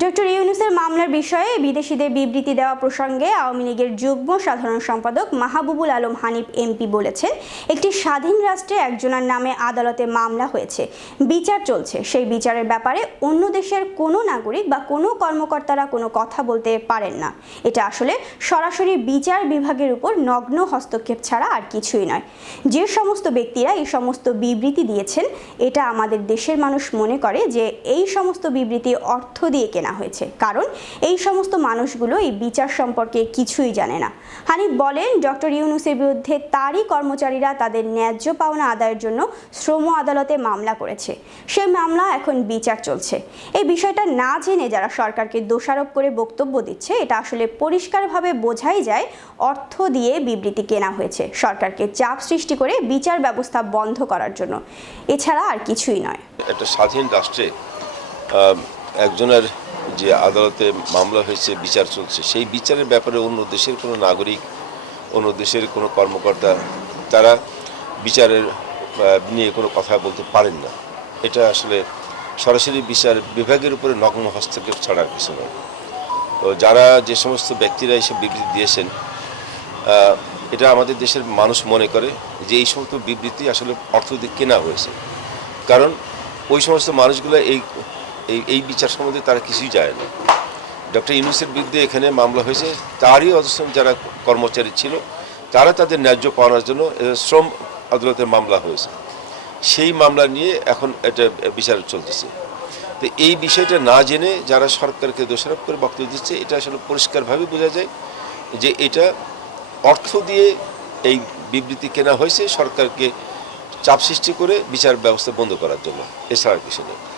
Doctor ইউনূসের মামলার বিষয়ে বিদেশিদের বিবৃতি দেওয়া প্রসঙ্গে আওয়ামী লীগের যুগ্ম সাধারণ সম্পাদক মাহবুবুল আলম হানিফ এমপি বলেছেন, একটি স্বাধীন রাষ্ট্রে একজনের নামে আদালতে মামলা হয়েছে, বিচার চলছে। সেই বিচারের ব্যাপারে অন্য দেশের কোনো নাগরিক বা কোনো কর্মকর্তারা কোনো কথা বলতে পারেন না। এটা আসলে সরাসরি বিচার বিভাগের উপর নগ্ন হস্তক্ষেপ ছাড়া আর কিছুই নয়। যে সমস্ত ব্যক্তিরা এই সমস্ত বিবৃতি দিয়েছেন, এটা আমাদের দেশের মানুষ মনে করে যে এই সমস্ত বিবৃতি অর্থ দিয়ে কেনা হয়েছে, কারণ এই সমস্ত মানুষগুলো এই বিচার সম্পর্কে কিছুই জানে না। হানিফ বলেন, ডক্টর ইউনূসের বিরুদ্ধে তারই কর্মচারীরা তাদের ন্যায্য পাওনা আদায়ের জন্য শ্রম আদালতে মামলা করেছে। সেই মামলা এখন বিচার চলছে। এই বিষয়টা না জেনে যারা সরকারকে দোষারোপ করে বক্তব্য দিচ্ছে, এটা আসলে পরিষ্কারভাবে বোঝাই যায় অর্থ দিয়ে বিবৃতি কেনা হয়েছে, সরকারকে চাপ সৃষ্টি করে বিচার ব্যবস্থা বন্ধ করার জন্য। এছাড়া আর কিছুই নয়। একটা স্বাধীন রাষ্ট্রে একজনের যে আদালতে মামলা হয়েছে, বিচার চলছে, সেই বিচারের ব্যাপারে অন্য দেশের কোনো নাগরিক, অন্য দেশের কোনো কর্মকর্তা তারা বিচারের নিয়ে কোনো কথা বলতে পারেন না। এটা আসলে সরাসরি বিচার বিভাগের উপরে নগ্ন হস্তক্ষেপ ছাড়ার কিছু নয়। তো যারা যে সমস্ত ব্যক্তিরা এইসব বিবৃতি দিয়েছেন, এটা আমাদের দেশের মানুষ মনে করে যে এই সমস্ত বিবৃতি আসলে অর্থ দিয়ে কেনা হয়েছে, কারণ ওই সমস্ত মানুষগুলো এই বিচার সম্বন্ধে তারা কিছুই জানে না। ডক্টর ইউনূসের বিরুদ্ধে এখানে মামলা হয়েছে, তারই অধস্তন যারা কর্মচারী ছিল তারা তাদের ন্যায্য পাওয়ার জন্য শ্রম আদালতের মামলা হয়েছে। সেই মামলা নিয়ে এখন এটা বিচার চলতেছে। তো এই বিষয়টা না জেনে যারা সরকারকে দোষারোপ করে বক্তব্য দিচ্ছে, এটা আসলে পরিষ্কারভাবে বোঝা যায় যে এটা অর্থ দিয়ে এই বিবৃতি কেনা হয়েছে সরকারকে চাপ সৃষ্টি করে বিচার ব্যবস্থা বন্ধ করার জন্য, এছাড়া কিছু নেই।